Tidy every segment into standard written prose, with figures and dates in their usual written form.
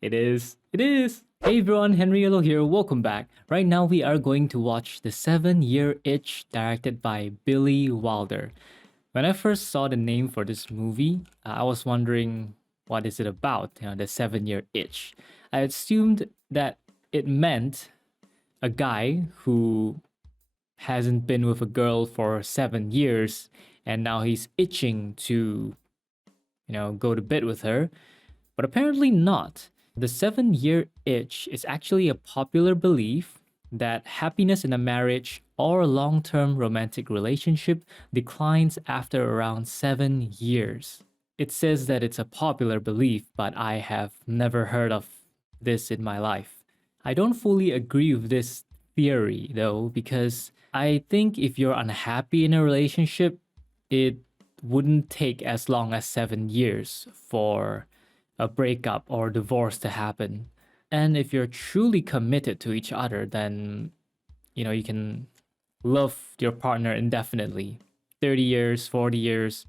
It is. It is. Hey everyone, Henriello here. Welcome back. Right now we are going to watch The 7-Year Itch directed by Billy Wilder. When I first saw the name for this movie, I was wondering what is it about, the 7-Year Itch. I assumed that it meant a guy who hasn't been with a girl for 7 years and now he's itching to, go to bed with her. But apparently not. The 7-year itch is actually a popular belief that happiness in a marriage or a long term romantic relationship declines after around 7 years. It says that it's a popular belief, but I have never heard of this in my life. I don't fully agree with this theory though, because I think if you're unhappy in a relationship, it wouldn't take as long as 7 years for a breakup or divorce to happen. And if you're truly committed to each other, then you can love your partner indefinitely. 30 years, 40 years,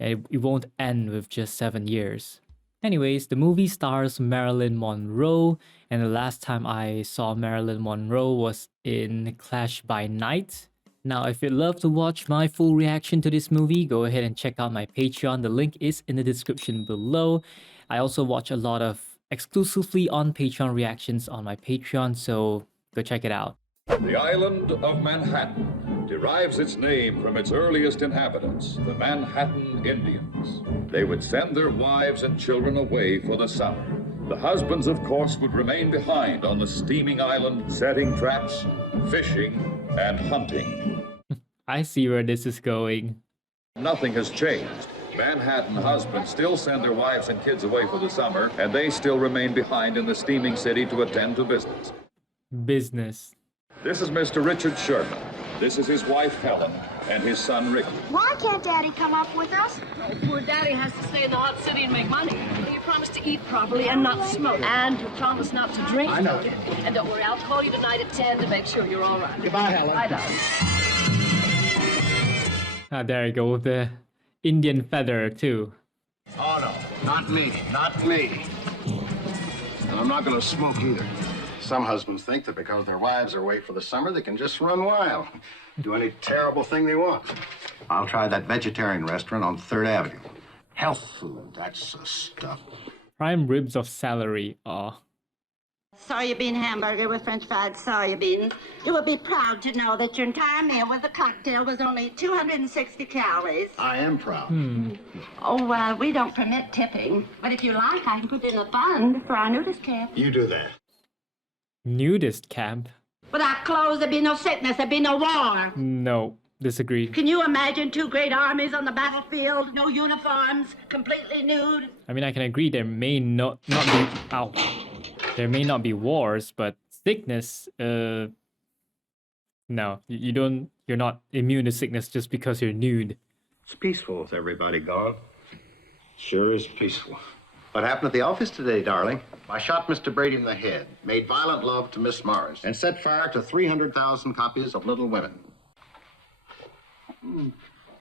and it won't end with just 7 years. Anyways, the movie stars Marilyn Monroe, and the last time I saw Marilyn Monroe was in Clash by Night. Now, if you'd love to watch my full reaction to this movie, go ahead and check out my Patreon. The link is in the description below. I also watch a lot of exclusively on Patreon reactions on my Patreon, so go check it out. The island of Manhattan derives its name from its earliest inhabitants, the Manhattan Indians. They would send their wives and children away for the summer. The husbands, of course, would remain behind on the steaming island, setting traps, fishing, and hunting. I see where this is going. Nothing has changed. Manhattan husbands still send their wives and kids away for the summer, and they still remain behind in the steaming city to attend to business. Business. This is Mr. Richard Sherman. This is his wife, Helen, and his son, Ricky. Why can't Daddy come up with us? Oh, poor Daddy has to stay in the hot city and make money. You promise to eat properly and not smoke. And you promise not to drink. I know. And don't worry, I'll call you tonight at 10 to make sure you're all right. Goodbye, Helen. Bye, darling. There you go, with the Indian feather too. Oh, no. Not me. Not me. And I'm not going to smoke either. Some husbands think that because their wives are away for the summer, they can just run wild. Do any terrible thing they want. I'll try that vegetarian restaurant on 3rd Avenue. Health food, that's the stuff. Prime ribs of celery. Oh. Soybean hamburger with French fried soybeans. You will be proud to know that your entire meal with a cocktail was only 260 calories. I am proud. Oh, we don't permit tipping. But if you like, I can put in a fund for our nudist camp. You do that. Nudist camp? Without clothes, there'd be no sickness, there'd be no war. No, disagree. Can you imagine two great armies on the battlefield, no uniforms, completely nude? I mean, I can agree there may not be... Ow. There may not be wars, but sickness, no. You're not immune to sickness just because you're nude. It's peaceful with everybody gone. Sure is peaceful. What happened at the office today, darling? I shot Mr. Brady in the head, made violent love to Miss Morris, and set fire to 300,000 copies of Little Women.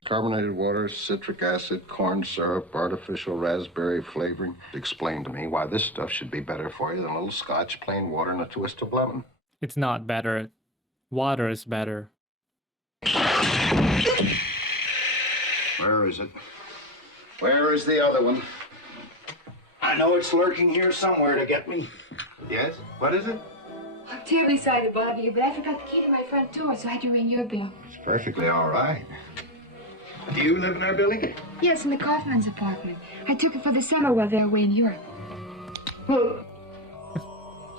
Carbonated water, citric acid, corn syrup, artificial raspberry flavoring. Explain to me why this stuff should be better for you than a little scotch, plain water, and a twist of lemon. It's not better. Water is better. Where is it? Where is the other one? I know it's lurking here somewhere to get me. Yes? What is it? I'm terribly sorry to bother you, but I forgot the key to my front door, so I had to ring your bell. It's perfectly all right. Do you live in there, Billy? Yes, in the Kaufman's apartment. I took it for the summer while they're away in Europe. You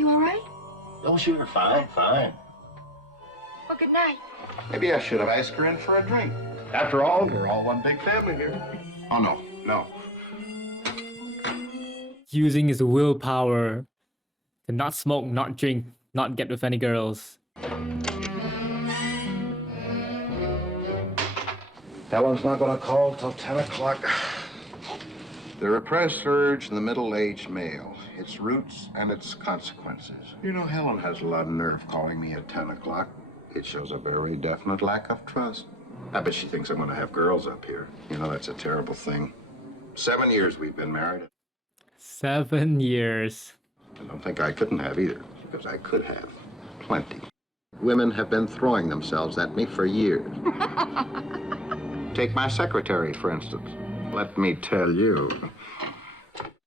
all right? Oh, sure. Fine, fine. Well, good night. Maybe I should have asked her in for a drink. After all, we're all one big family here. Oh, no. Using his willpower to not smoke, not drink, not get with any girls. Helen's not going to call till 10 o'clock. The repressed urge in the middle-aged male, its roots and its consequences. You know, Helen has a lot of nerve calling me at 10 o'clock. It shows a very definite lack of trust. I bet she thinks I'm going to have girls up here. You know, that's a terrible thing. 7 years we've been married. 7 years. I don't think I couldn't have either, because I could have. Plenty. Women have been throwing themselves at me for years. Take my secretary, for instance. Let me tell you.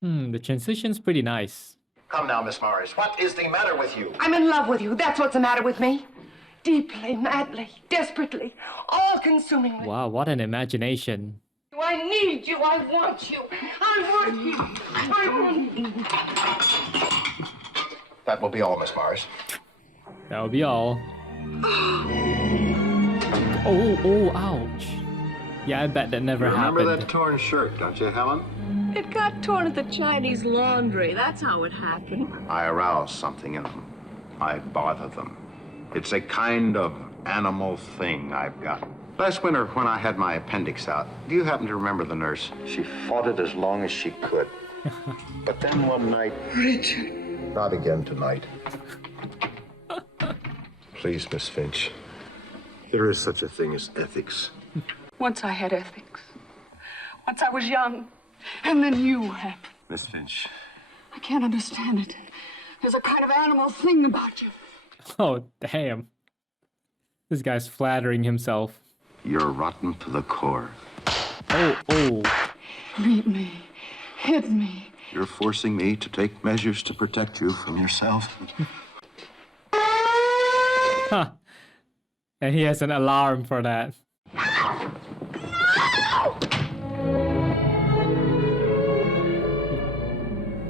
The transition's pretty nice. Come now, Miss Morris. What is the matter with you? I'm in love with you. That's what's the matter with me. Deeply, madly, desperately, all-consumingly. Wow, what an imagination. I need you. I want you. I want you. I want you. That will be all, Miss Morris. That'll be all. Oh, ouch. Yeah, I bet that never Remember happened. that torn shirt, don't you, Helen? It got torn at the Chinese laundry. That's how it happened. I arouse something in them. I bother them. It's a kind of animal thing I've got. Last winter, when I had my appendix out, do you happen to remember the nurse? She fought it as long as she could. But then one night... Richard. Not again tonight. Please, Miss Finch. There is such a thing as ethics. Once I had ethics. Once I was young. And then you happened. Miss Finch. I can't understand it. There's a kind of animal thing about you. Oh, damn. This guy's flattering himself. You're rotten to the core. Oh. Beat me. Hit me. You're forcing me to take measures to protect you from yourself. Huh. And he has an alarm for that.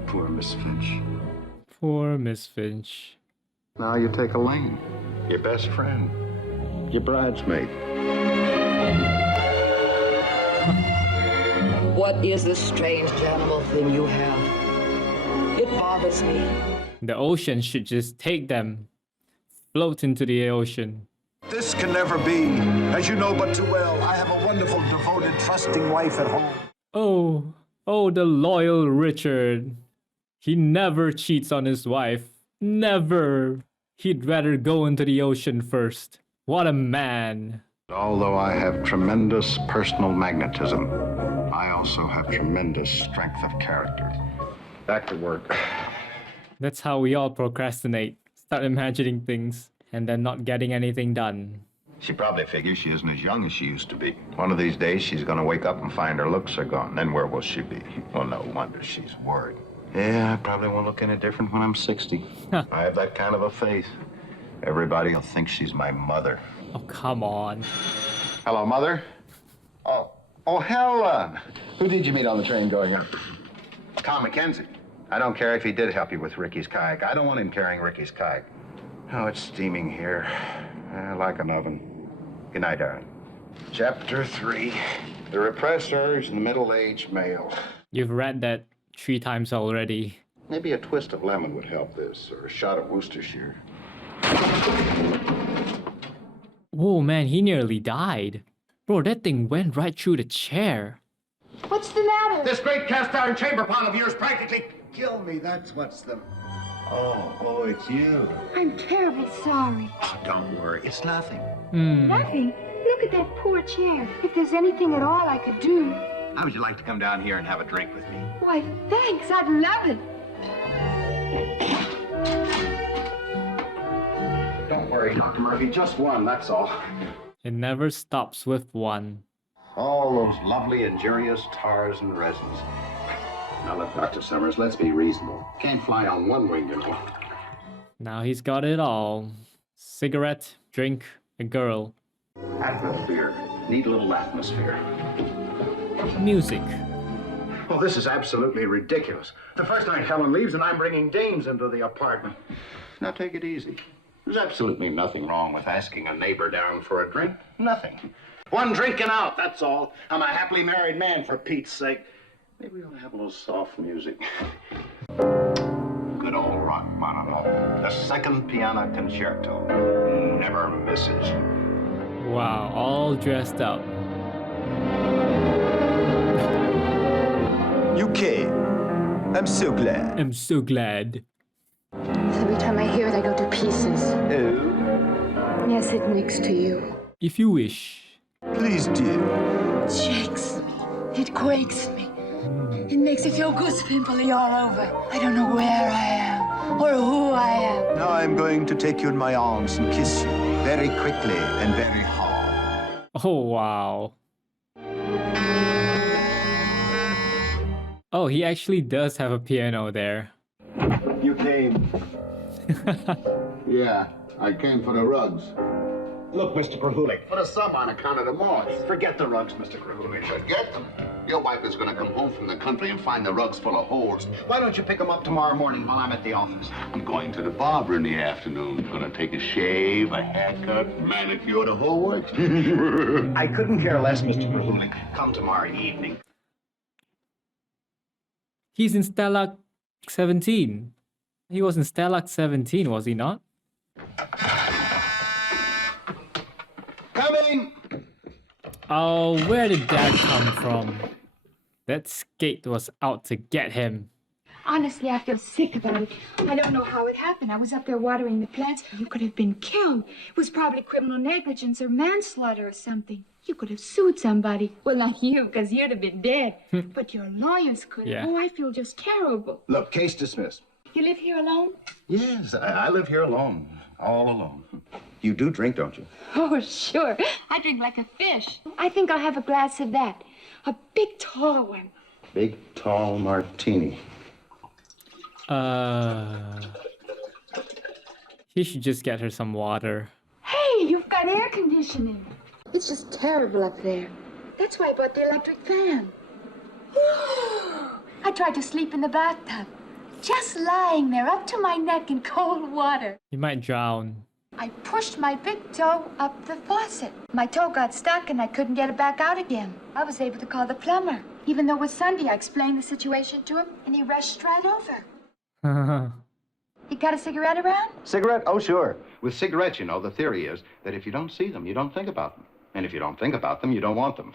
Poor Miss Finch. Poor Miss Finch. Now you take Elaine, your best friend, your bridesmaid. What is this strange animal thing you have? It bothers me. The ocean should just take them. Float into the ocean. This can never be. As you know but too well, I have a wonderful, devoted, trusting wife at home. Oh, the loyal Richard. He never cheats on his wife. Never. He'd rather go into the ocean first. What a man. Although I have tremendous personal magnetism, I also have tremendous strength of character. Back to work. That's how we all procrastinate. Start imagining things and then not getting anything done. She probably figures she isn't as young as she used to be. One of these days, she's going to wake up and find her looks are gone. Then where will she be? Well, no wonder she's worried. Yeah, I probably won't look any different when I'm 60. Huh. I have that kind of a face. Everybody will think she's my mother. Oh, come on. Hello, Mother. Oh, Helen. Who did you meet on the train going up? Tom McKenzie. I don't care if he did help you with Ricky's kayak. I don't want him carrying Ricky's kayak. Oh, it's steaming here. Like an oven. Good night, darling. Chapter 3. The repressed urge in the middle-aged male. You've read that 3 times already. Maybe a twist of lemon would help this, or a shot of Worcestershire. Whoa, man, he nearly died. Bro, that thing went right through the chair. What's the matter? This great cast-iron chamber pot of yours practically killed me. That's what's the... Oh, it's you. I'm terribly sorry. Oh, don't worry. It's nothing. Nothing. Look at that poor chair. If there's anything at all I could do. How would you like to come down here and have a drink with me? Why, thanks. I'd love it. Don't worry, Dr. Murphy. Just one, that's all. It never stops with one. All those lovely, injurious tars and resins. Now, look, Dr. Summers, let's be reasonable. Can't fly on one wing, you know. Now he's got it all. Cigarette, drink, a girl. Atmosphere. Need a little atmosphere. Music. Oh, this is absolutely ridiculous. The first night Helen leaves and I'm bringing dames into the apartment. Now, take it easy. There's absolutely nothing wrong with asking a neighbor down for a drink. Nothing. One drink and out, that's all. I'm a happily married man, for Pete's sake. Maybe we'll have a little soft music. Good old Rachmaninoff. The second piano concerto. Never misses. Wow, all dressed up. You came. I'm so glad. I'm so glad. Every time I hear it, I go to pieces. Oh, Yes, it next to you. If you wish. please do. It shakes me. It quakes me. It makes me feel goose pimply all over. I don't know where I am or who I am. Now I'm going to take you in my arms and kiss you very quickly and very hard. Oh, wow. Oh, he actually does have a piano there. You came. Yeah, I came for the rugs. Look, Mr. Krahulik, put a sum on account of the moths. Forget the rugs, Mr. Krahulik. Forget them. Your wife is going to come home from the country and find the rugs full of holes. Why don't you pick them up tomorrow morning while I'm at the office? I'm going to the barber in the afternoon. Going to take a shave, a haircut, manicure, the whole works. I couldn't care less, Mr. Krahulik. Come tomorrow evening. He's in Stalag 17. He was in Stalag 17, was he not? Coming! Oh, where did that come from? That skate was out to get him. Honestly, I feel sick about it. I don't know how it happened. I was up there watering the plants. You could have been killed. It was probably criminal negligence or manslaughter or something. You could have sued somebody. Well, not you, because you'd have been dead. But your lawyers could. Yeah. Oh, I feel just terrible. Look, case dismissed. You live here alone? Yes, I live here alone. All alone. You do drink, don't you? Oh, sure. I drink like a fish. I think I'll have a glass of that. A big, tall one. Big, tall martini. He should just get her some water. Hey, you've got air conditioning. It's just terrible up there. That's why I bought the electric fan. I tried to sleep in the bathtub. Just lying there up to my neck in cold water. He might drown. I pushed my big toe up the faucet. My toe got stuck and I couldn't get it back out again. I was able to call the plumber. Even though it was Sunday, I explained the situation to him and he rushed right over. You got a cigarette around? Cigarette? Oh, sure. With cigarettes, you know, the theory is that if you don't see them, you don't think about them. And if you don't think about them, you don't want them.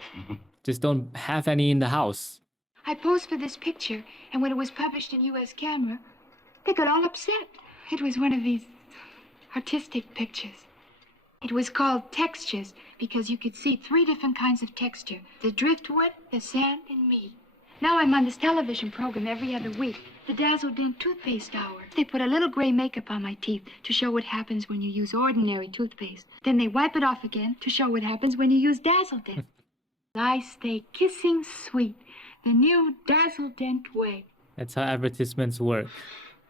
Just don't have any in the house. I posed for this picture, and when it was published in U.S. Camera, they got all upset. It was one of these artistic pictures. It was called Textures because you could see 3 different kinds of texture. The driftwood, the sand, and me. Now I'm on this television program every other week, the Dazzle Dent Toothpaste Hour. They put a little gray makeup on my teeth to show what happens when you use ordinary toothpaste. Then they wipe it off again to show what happens when you use Dazzle Dent. I stay kissing sweet, the new Dazzle Dent way. That's how advertisements work.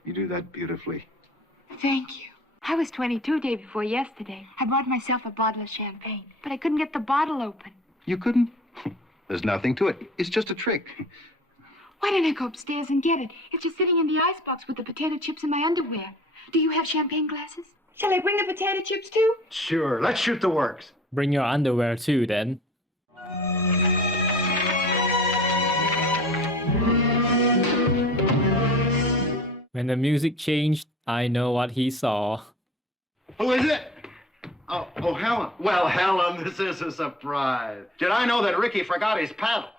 You do that beautifully. Thank you. I was 22 day before yesterday. I bought myself a bottle of champagne, but I couldn't get the bottle open. You couldn't? There's nothing to it. It's just a trick. Why don't I go upstairs and get it? It's just sitting in the icebox with the potato chips in my underwear. Do you have champagne glasses? Shall I bring the potato chips too? Sure. Let's shoot the works. Bring your underwear too, then. When the music changed, I know what he saw. Who is it? Oh, Helen. Well, Helen, this is a surprise. Did I know that Ricky forgot his paddle?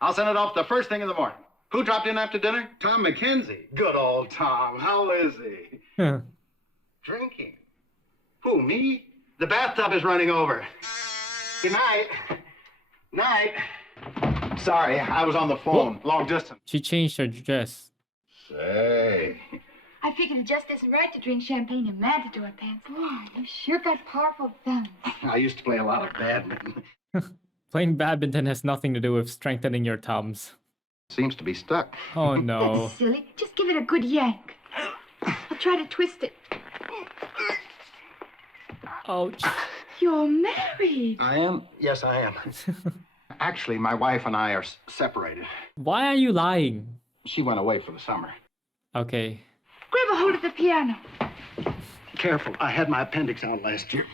I'll send it off the first thing in the morning. Who dropped in after dinner? Tom McKenzie. Good old Tom. How is he? Huh. Drinking. Who, me? The bathtub is running over. Good night. Night. Sorry, I was on the phone. Long distance. She changed her dress. Say. I figured it just isn't right to drink champagne in matador pants. Man, you sure got powerful thumbs. I used to play a lot of badminton. Playing badminton has nothing to do with strengthening your thumbs. Seems to be stuck. Oh no. That's silly. Just give it a good yank. I'll try to twist it. Ouch. You're married. I am? Yes, I am. Actually, my wife and I are separated. Why are you lying? She went away for the summer. Okay. Grab a hold of the piano. Careful, I had my appendix out last year.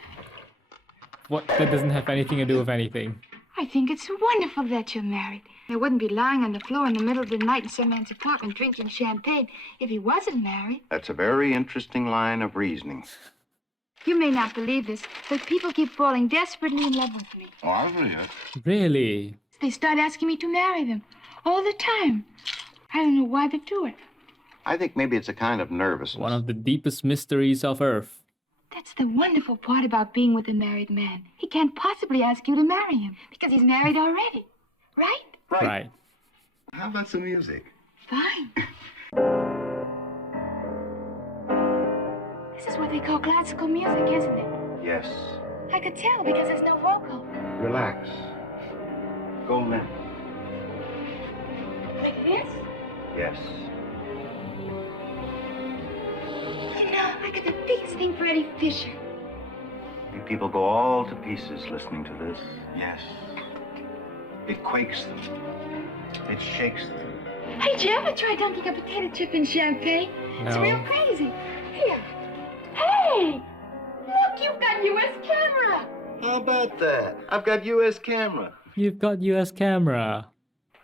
What? That doesn't have anything to do with anything. I think it's wonderful that you're married. I wouldn't be lying on the floor in the middle of the night in some man's apartment drinking champagne if he wasn't married. That's a very interesting line of reasoning. You may not believe this, but people keep falling desperately in love with me. Oh, I believe it. Really? They start asking me to marry them all the time. I don't know why they do it. I think maybe it's a kind of nervousness. One of the deepest mysteries of Earth. That's the wonderful part about being with a married man. He can't possibly ask you to marry him because he's married already. Right? Right. How about some music? Fine. This is what they call classical music, isn't it? Yes. I could tell because there's no vocal. Relax. Go limp. Like this? Yes. You know, I got the biggest thing for Eddie Fisher. You people go all to pieces listening to this. Yes. It quakes them. It shakes them. Hey, did you ever try dunking a potato chip in champagne? It's No. real crazy. Here. Hey! Look, you've got U.S. camera. How about that? I've got U.S. camera. You've got US camera.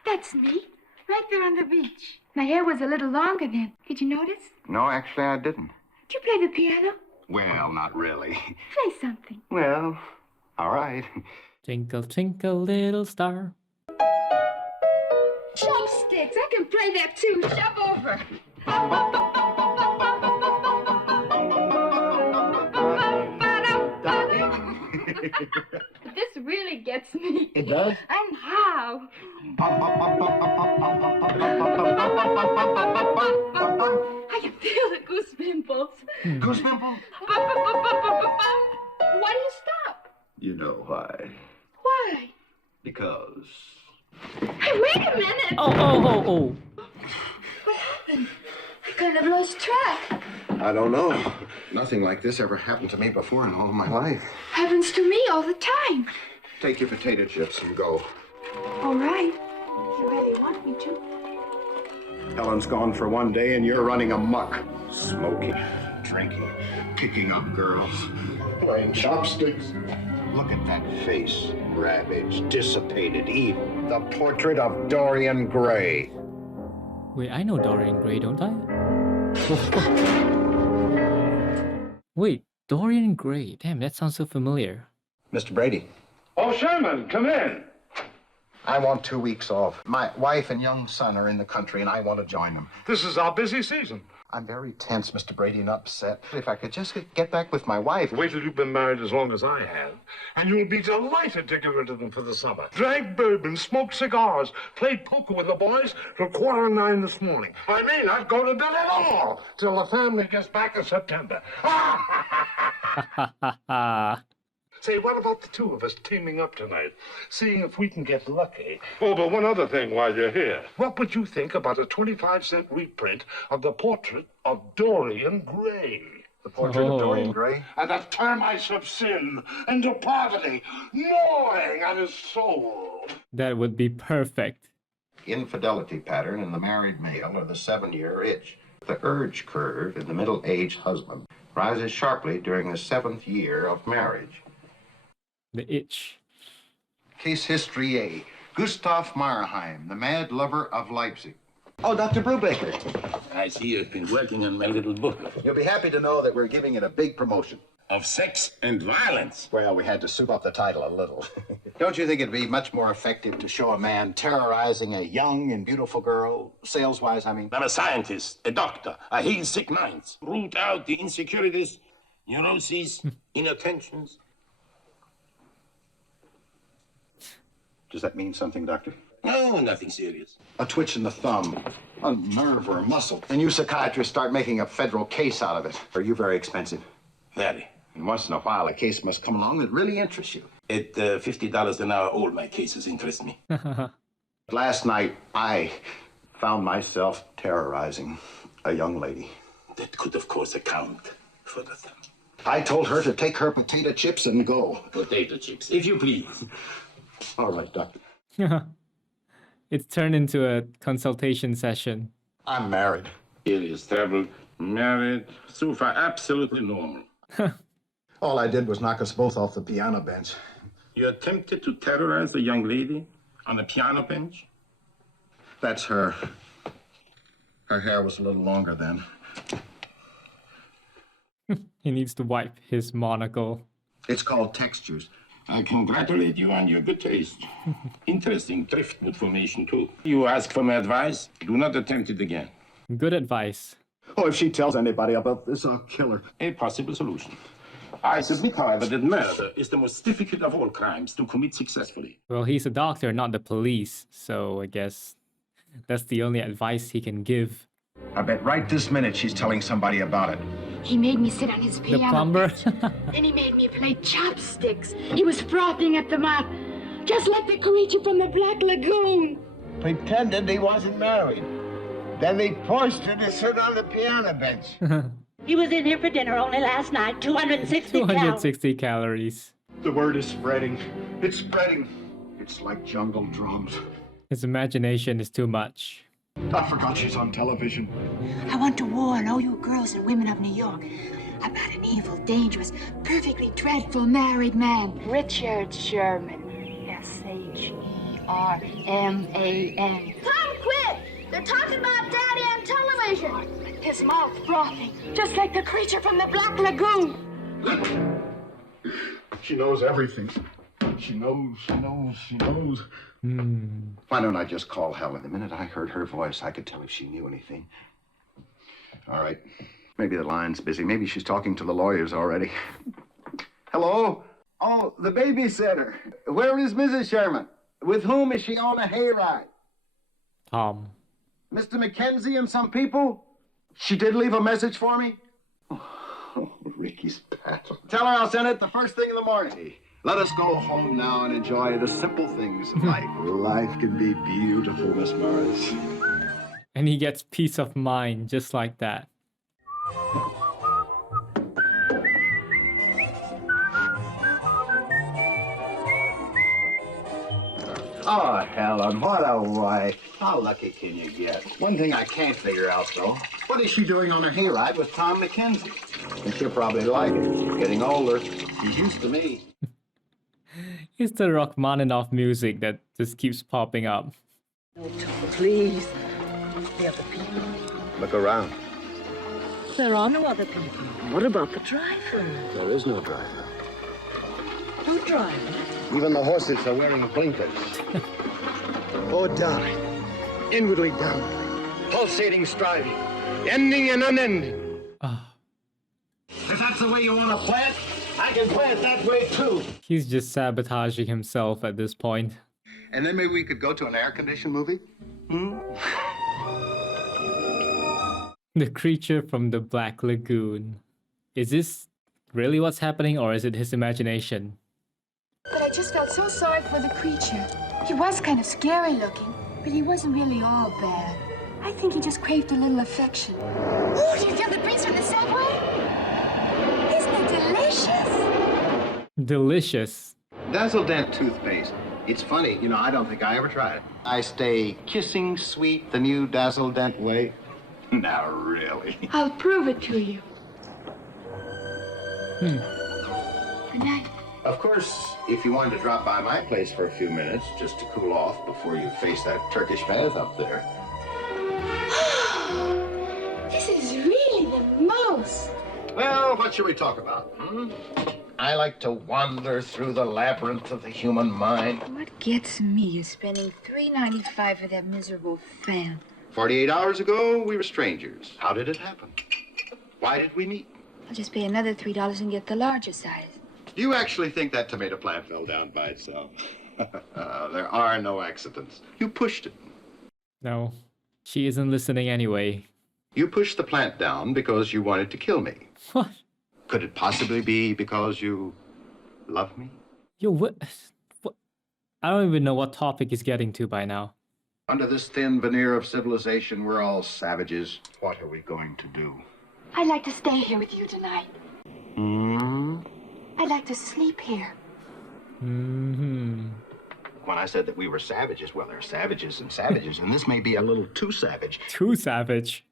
That's me. Right there on the beach. My hair was a little longer then. Did you notice? No, actually, I didn't. Did you play the piano? Well, not really. Play something. Well, all right. Twinkle, twinkle, little star. Chopsticks. I can play that too. Shove over. But this really gets me. It does? And how? I can feel the goose pimples. Goose pimple? Why do you stop? You know why. Why? Because... Hey, wait a minute. Oh. What happened? I kind of lost track. I don't know. Nothing like this ever happened to me before in all my life. Happens to me all the time. Take your potato chips and go. All right. You really want me to? Helen's gone for one day and you're running amok. Smoking, drinking, picking up girls, playing chopsticks. Look at that face. Ravaged, dissipated, evil. The portrait of Dorian Gray. Wait, I know Dorian Gray, don't I? Wait, Dorian Gray. Damn, that sounds so familiar. Mr. Brady. Oh, Sherman, come in. I want 2 weeks off. My wife and young son are in the country, and I want to join them. This is our busy season. I'm very tense, Mr. Brady, and upset. If I could just get back with my wife. Wait till you've been married as long as I have, and you'll be delighted to get rid of them for the summer. Drank bourbon, smoked cigars, played poker with the boys till 9:15 this morning. I mean, I'd go to bed at all till the family gets back in September. Say, what about the two of us teaming up tonight, seeing if we can get lucky? Oh, but one other thing while you're here. What would you think about a 25-cent reprint of the portrait of Dorian Gray? The portrait of Dorian Gray? And the termites of sin and depravity gnawing at his soul. That would be perfect. Infidelity pattern in the married male or the 7-year itch. The urge curve in the middle-aged husband rises sharply during the 7th year of marriage. The itch. Case history A. Gustav Meyerheim, the mad lover of Leipzig. Oh, Dr. Brubaker. I see you've been working on my little book. You'll be happy to know that we're giving it a big promotion. Of sex and violence. Well, we had to soup up the title a little. Don't you think it'd be much more effective to show a man terrorizing a young and beautiful girl, sales-wise, I mean? I'm a scientist, a doctor. I heal sick minds, root out the insecurities, neuroses, inattentions. Does that mean something, Doctor? No, nothing serious. A twitch in the thumb, a nerve or a muscle. And you psychiatrists start making a federal case out of it. Are you very expensive? Very. And once in a while, a case must come along that really interests you. At $50 an hour, all my cases interest me. Last night, I found myself terrorizing a young lady. That could, of course, account for the thumb. I told her to take her potato chips and go. Potato chips, if you please. All right, Doctor. It's turned into a consultation session. I'm married. Here is trouble. Married. So far, absolutely normal. All I did was knock us both off the piano bench. You attempted to terrorize a young lady on a piano bench? That's her. Her hair was a little longer then. He needs to wipe his monocle. It's called textures. I congratulate you on your good taste. Interesting driftwood formation, too. You ask for my advice, do not attempt it again. Good advice. Oh, if she tells anybody about this, I'll kill her. A possible solution. I submit, however, that murder is the most difficult of all crimes to commit successfully. Well, he's a doctor, not the police, so I guess That's the only advice he can give. I bet right this minute she's telling somebody about it. He made me sit on his The piano. plumber? Then he made me play chopsticks. He was frothing at the mouth, just like the creature from the Black Lagoon. Pretended he wasn't married. Then they forced her to sit on the piano bench. He was in here for dinner only last night. 260 calories. 260 calories. The word is spreading. It's spreading. It's like jungle drums. His imagination is too much. I forgot she's on television. I want to warn all you girls and women of New York about an evil, dangerous, perfectly dreadful married man. Richard Sherman. Sherman. Tom, quit! They're talking about Daddy on television. His mouth frothing, just like the creature from the Black Lagoon. She knows everything. She knows. Why don't I just call Helen? The minute I heard her voice, I could tell if she knew anything. All right. Maybe the line's busy. Maybe she's talking to the lawyers already. Hello? Oh, the babysitter. Where is Mrs. Sherman? With whom is she on a hayride? Tom. Mr. Mackenzie and some people? She did leave a message for me? Oh, Ricky's battle. Tell her I'll send it the first thing in the morning. Let us go home now and enjoy the simple things of life. Life can be beautiful, Miss Morris. And he gets peace of mind just like that. Oh, Helen, what a wife. How lucky can you get? One thing I can't figure out, though. What is she doing on her hayride with Tom Mackenzie? And she'll probably like it. She's getting older. She's used to me. It's the Rachmaninoff music that just keeps popping up. No, please. The other people. Look around. There are no other people. What about the driver? There is no driver. No driver? Even the horses are wearing blinkers. Oh, darling. Inwardly downward. Pulsating, striving. Ending and unending. Ah, If that's the way you want to play it, I can play it that way, too. he's just sabotaging himself at this point. And then maybe we could go to an air-conditioned movie? The creature from the Black Lagoon. Is this really what's happening, or is it his imagination? But I just felt so sorry for the creature. He was kind of scary looking, but he wasn't really all bad. I think he just craved a little affection. Ooh, do you feel the breeze from the subway? Isn't it delicious? Delicious. Dazzle-Dent toothpaste. It's funny, you know, I don't think I ever tried it. I stay kissing sweet the new Dazzle-Dent way. Now, really. I'll prove it to you. Good night. Of course, if you wanted to drop by my place for a few minutes, just to cool off before you face that Turkish bath up there. This is really the most. Well, what should we talk about? I like to wander through the labyrinth of the human mind. What gets me is spending $3.95 for that miserable fan. 48 hours ago, we were strangers. How did it happen? Why did we meet? I'll just pay another $3 and get the larger size. Do you actually think that tomato plant fell down by itself? There are no accidents. You pushed it. No, she isn't listening anyway. You pushed the plant down because you wanted to kill me. What? Could it possibly be because you love me? Yo, what? I don't even know what topic he's getting to by now. Under this thin veneer of civilization, we're all savages. What are we going to do? I'd like to stay here with you tonight. I'd like to sleep here. Mm-hmm. When I said that we were savages, well, there are savages, and this may be a little too savage. Too savage.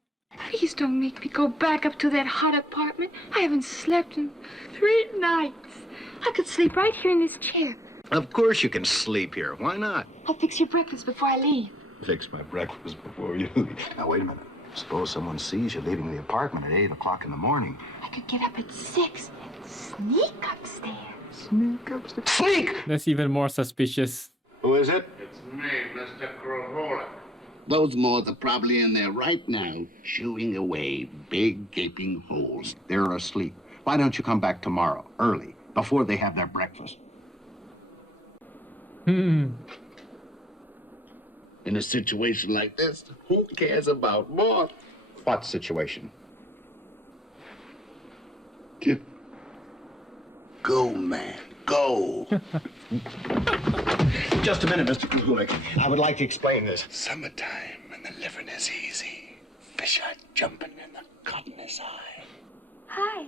Please don't make me go back up to that hot apartment. I haven't slept in 3 nights. I could sleep right here in this chair. Of course you can sleep here. Why not? I'll fix your breakfast before I leave. Fix my breakfast before you leave. Now, wait a minute. Suppose someone sees you leaving the apartment at 8 o'clock in the morning. I could get up at 6 and sneak upstairs. Sneak upstairs. Sneak! That's even more suspicious. Who is it? It's me, Mr. Krovola. Those moths are probably in there right now, chewing away big gaping holes. They're asleep. Why don't you come back tomorrow, early, before they have their breakfast? In a situation like this, who cares about more? What situation? Go, man, go. Just a minute, Mr. Kulik. I would like to explain this. Summertime and the living is easy. Fish are jumping and the cotton is high. Hi.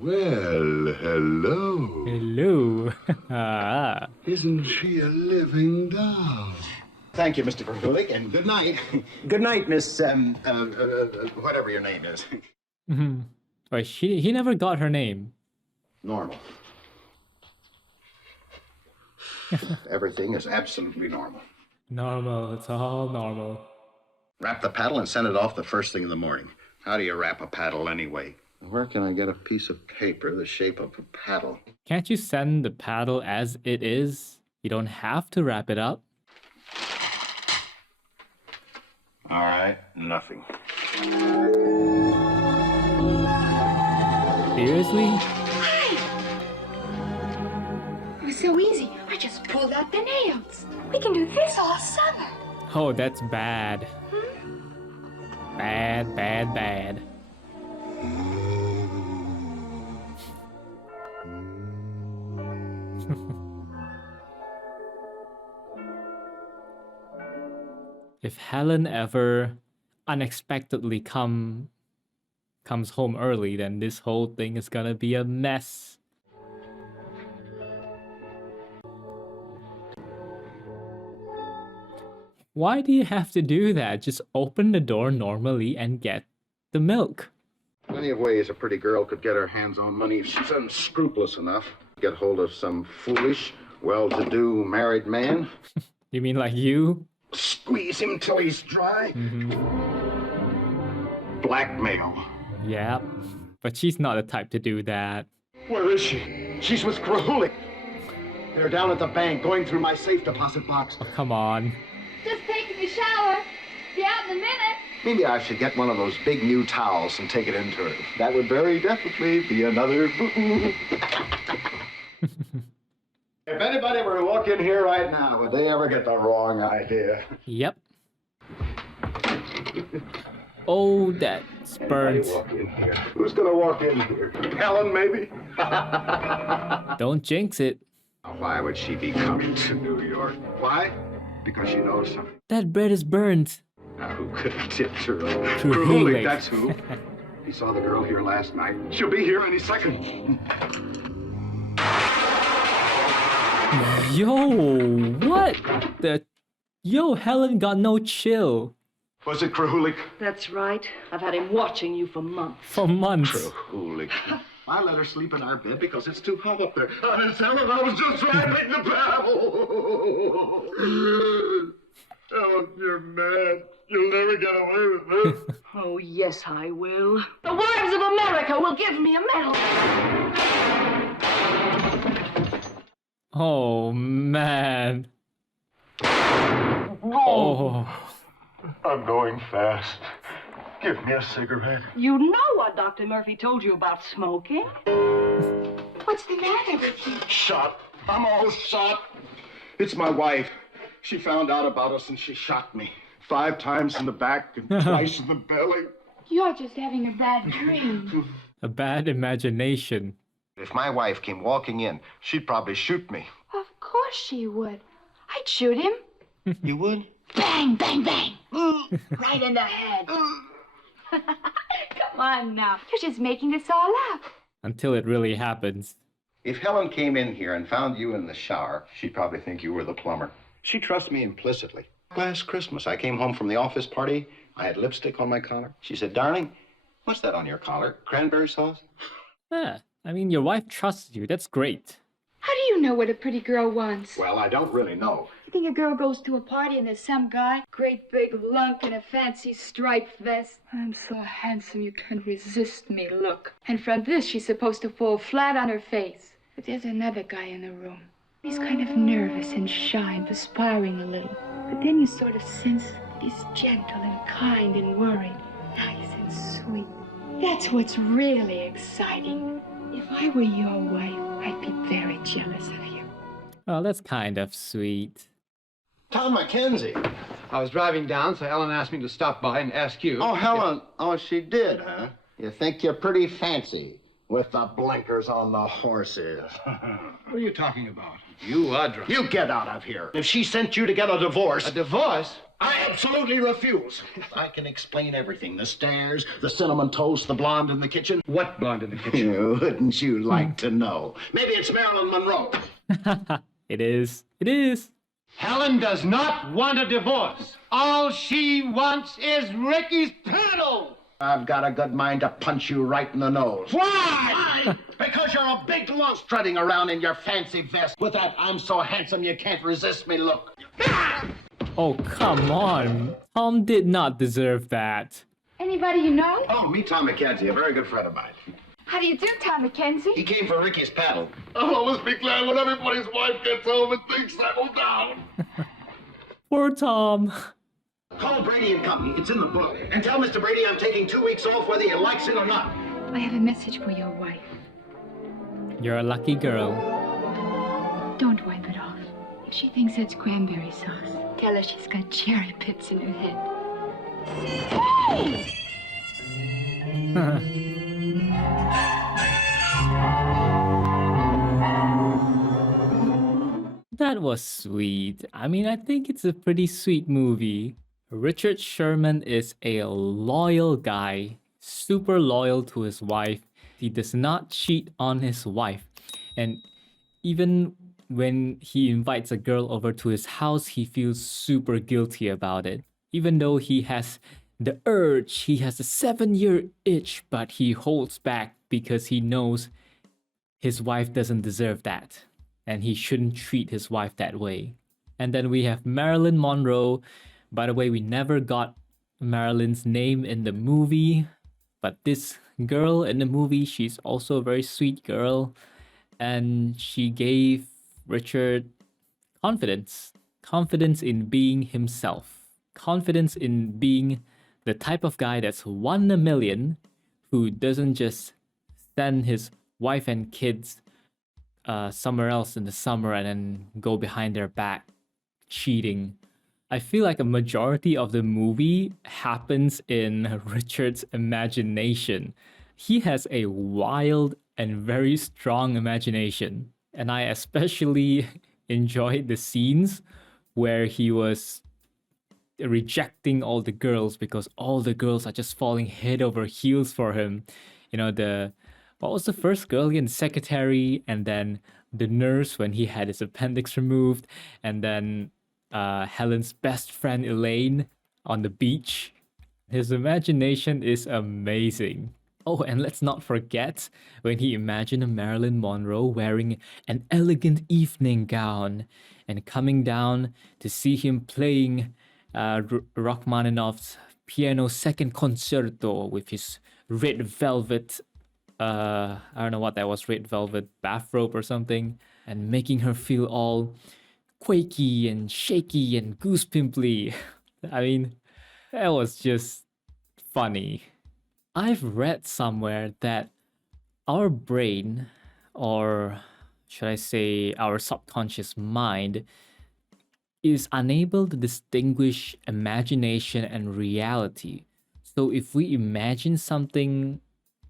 Well, hello. Hello. Ah. Isn't she a living doll? Thank you, Mr. Kulik, and good night. Good night, Miss, whatever your name is. Wait, he never got her name. Normal. Everything is absolutely normal. Normal, it's all normal. Wrap the paddle and send it off the first thing in the morning. How do you wrap a paddle anyway? Where can I get a piece of paper the shape of a paddle? Can't you send the paddle as it is? You don't have to wrap it up. All right, nothing. Seriously? It was so easy. I just pulled out the nails. We can do this all summer. Oh, that's bad. Bad, bad, bad. If Helen ever unexpectedly comes home early, then this whole thing is gonna be a mess. Why do you have to do that? Just open the door normally and get the milk. Plenty of ways a pretty girl could get her hands on money if she's unscrupulous enough. Get hold of some foolish, well-to-do married man. You mean like you? Squeeze him till he's dry. Blackmail. Yeah, but she's not the type to do that. Where is she? She's with Krahulik. They're down at the bank, going through my safe deposit box. Oh, come on. Just taking a shower. Be out in a minute. Maybe I should get one of those big new towels and take it into her. That would very definitely be another boo. If anybody were to walk in here right now, would they ever get the wrong idea? Yep. Oh, that's burnt. Walk in here. Who's gonna walk in here? Helen, maybe? Don't jinx it. Why would she be coming to New York? Why? Because she knows something. That bread is burnt. Now, who could have tipped her? Krahulik. That's who. He saw the girl here last night. She'll be here any second. Yo, what the? Yo, Helen got no chill. Was it Krahulik? That's right. I've had him watching you for months. For months. Krahulik. I let her sleep in our bed because it's too hot up there. Honest, Helen, I was just wrapping the paddle. Helen, you're mad. You'll never get away with this. Oh, yes, I will. The wives of America will give me a medal. Oh, man. Oh. I'm going fast. Give me a cigarette. You know what Dr. Murphy told you about smoking. What's the matter with you? Shot. I'm all shot. It's my wife. She found out about us and she shot me. 5 times in the back and twice in the belly. You're just having a bad dream. A bad imagination. If my wife came walking in, she'd probably shoot me. Of course she would. I'd shoot him. You would? Bang, bang, bang. Right in the head. Come on now. You're just making this all up. Until it really happens. If Helen came in here and found you in the shower, she'd probably think you were the plumber. She trusts me implicitly. Last Christmas, I came home from the office party. I had lipstick on my collar. She said, "Darling, what's that on your collar? Cranberry sauce?" Yeah, I mean, your wife trusts you. That's great. How do you know what a pretty girl wants? Well, I don't really know. You think a girl goes to a party and there's some guy, great big lunk in a fancy striped vest? I'm so handsome you can't resist me, look. And from this, she's supposed to fall flat on her face. But there's another guy in the room. He's kind of nervous and shy and perspiring a little. But then you sort of sense that he's gentle and kind and worried, nice and sweet. That's what's really exciting. If I were your wife, I'd be very jealous of you. Well, that's kind of sweet. Tom Mackenzie. I was driving down, so Ellen asked me to stop by and ask you. Oh, Helen. Oh, she did, huh? You think you're pretty fancy with the blinkers on the horses. What are you talking about? You are drunk. You get out of here. If she sent you to get a divorce... A divorce? I absolutely refuse. I can explain everything. The stairs, the cinnamon toast, the blonde in the kitchen. What blonde in the kitchen? Wouldn't you like to know? Maybe it's Marilyn Monroe. It is. It is. Helen does not want a divorce. All she wants is Ricky's pedal. I've got a good mind to punch you right in the nose. Why? Because you're a big lump strutting around in your fancy vest with that I'm so handsome you can't resist me look. Oh, come on. Tom did not deserve that. Anybody you know? Oh, meet Tom McKenzie, a very good friend of mine. How do you do, Tom McKenzie? He came for Ricky's paddle. I'll always be glad when everybody's wife gets home and things settle down. Poor Tom. Call Brady and Company. It's in the book. And tell Mr. Brady I'm taking 2 weeks off whether he likes it or not. I have a message for your wife. You're a lucky girl. Don't wipe it off. If she thinks it's cranberry sauce, tell her she's got cherry pits in her head. That was sweet. I mean, I think it's a pretty sweet movie. Richard Sherman is a loyal guy, super loyal to his wife. He does not cheat on his wife. And even when he invites a girl over to his house, he feels super guilty about it. Even though he has the urge, he has a 7-year itch, but he holds back because he knows his wife doesn't deserve that. And he shouldn't treat his wife that way. And then we have Marilyn Monroe. By the way, we never got Marilyn's name in the movie, but this girl in the movie, she's also a very sweet girl, and she gave Richard confidence in being himself, confidence in being the type of guy that's 1 in a million, who doesn't just send his wife and kids somewhere else in the summer and then go behind their back cheating. I feel like a majority of the movie happens in Richard's imagination. He has a wild and very strong imagination. And I especially enjoyed the scenes where he was rejecting all the girls because all the girls are just falling head over heels for him. You know, what was the first girl again? The secretary, and then the nurse when he had his appendix removed, and then Helen's best friend Elaine on the beach. His imagination is amazing. Oh, and let's not forget when he imagined Marilyn Monroe wearing an elegant evening gown and coming down to see him playing Rachmaninoff's Piano Second Concerto with his red velvet, I don't know what that was, red velvet bathrobe or something, and making her feel all quaky and shaky and goose pimply. I mean, that was just funny. I've read somewhere that our brain, or should I say our subconscious mind, is unable to distinguish imagination and reality. So if we imagine something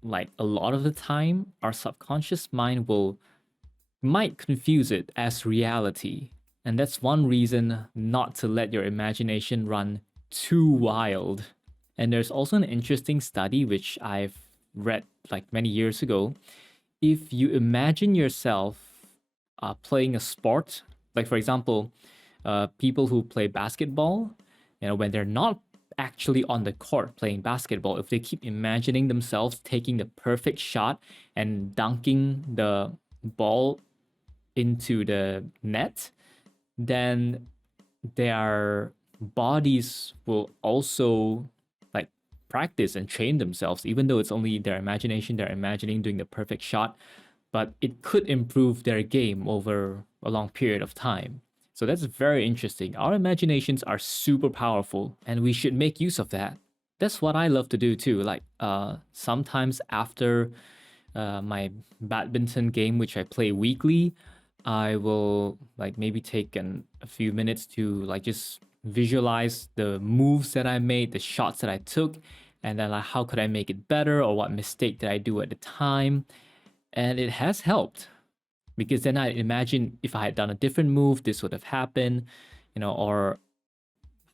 like a lot of the time, our subconscious mind might confuse it as reality. And that's one reason not to let your imagination run too wild. And there's also an interesting study which I've read like many years ago. If you imagine yourself playing a sport, like for example, people who play basketball, when they're not actually on the court playing basketball, if they keep imagining themselves taking the perfect shot and dunking the ball into the net, then their bodies will also like practice and train themselves, even though it's only their imagination, they're imagining doing the perfect shot, but it could improve their game over a long period of time. So that's very interesting. Our imaginations are super powerful and we should make use of that. That's what I love to do too. Like sometimes after my badminton game, which I play weekly, I will like maybe take a few minutes to like just visualize the moves that I made, the shots that I took, and then like how could I make it better or what mistake did I do at the time. And it has helped because then I imagine if I had done a different move, this would have happened, or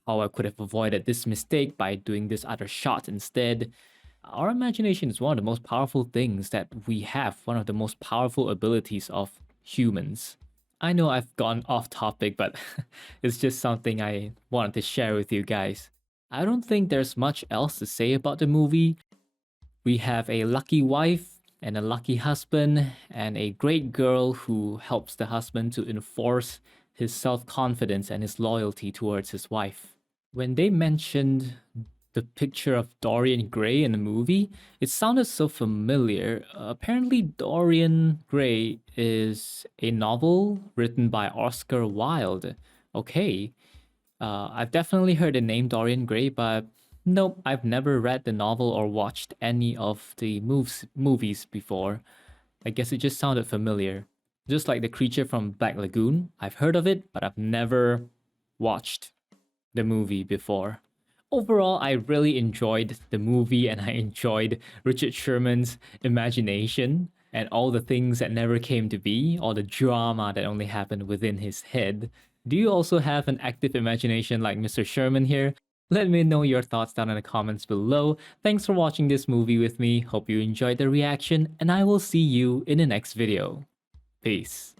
how I could have avoided this mistake by doing this other shot instead. Our imagination is one of the most powerful things that we have, one of the most powerful abilities of humans. I know I've gone off topic, but it's just something I wanted to share with you guys. I don't think there's much else to say about the movie. We have a lucky wife and a lucky husband, and a great girl who helps the husband to enforce his self-confidence and his loyalty towards his wife. When they mentioned the picture of Dorian Gray in the movie, it sounded so familiar. Apparently, Dorian Gray is a novel written by Oscar Wilde. Okay, I've definitely heard the name Dorian Gray, but nope, I've never read the novel or watched any of the movies before. I guess it just sounded familiar. Just like the creature from Black Lagoon, I've heard of it, but I've never watched the movie before. Overall, I really enjoyed the movie and I enjoyed Richard Sherman's imagination and all the things that never came to be, all the drama that only happened within his head. Do you also have an active imagination like Mr. Sherman here? Let me know your thoughts down in the comments below. Thanks for watching this movie with me. Hope you enjoyed the reaction, and I will see you in the next video. Peace.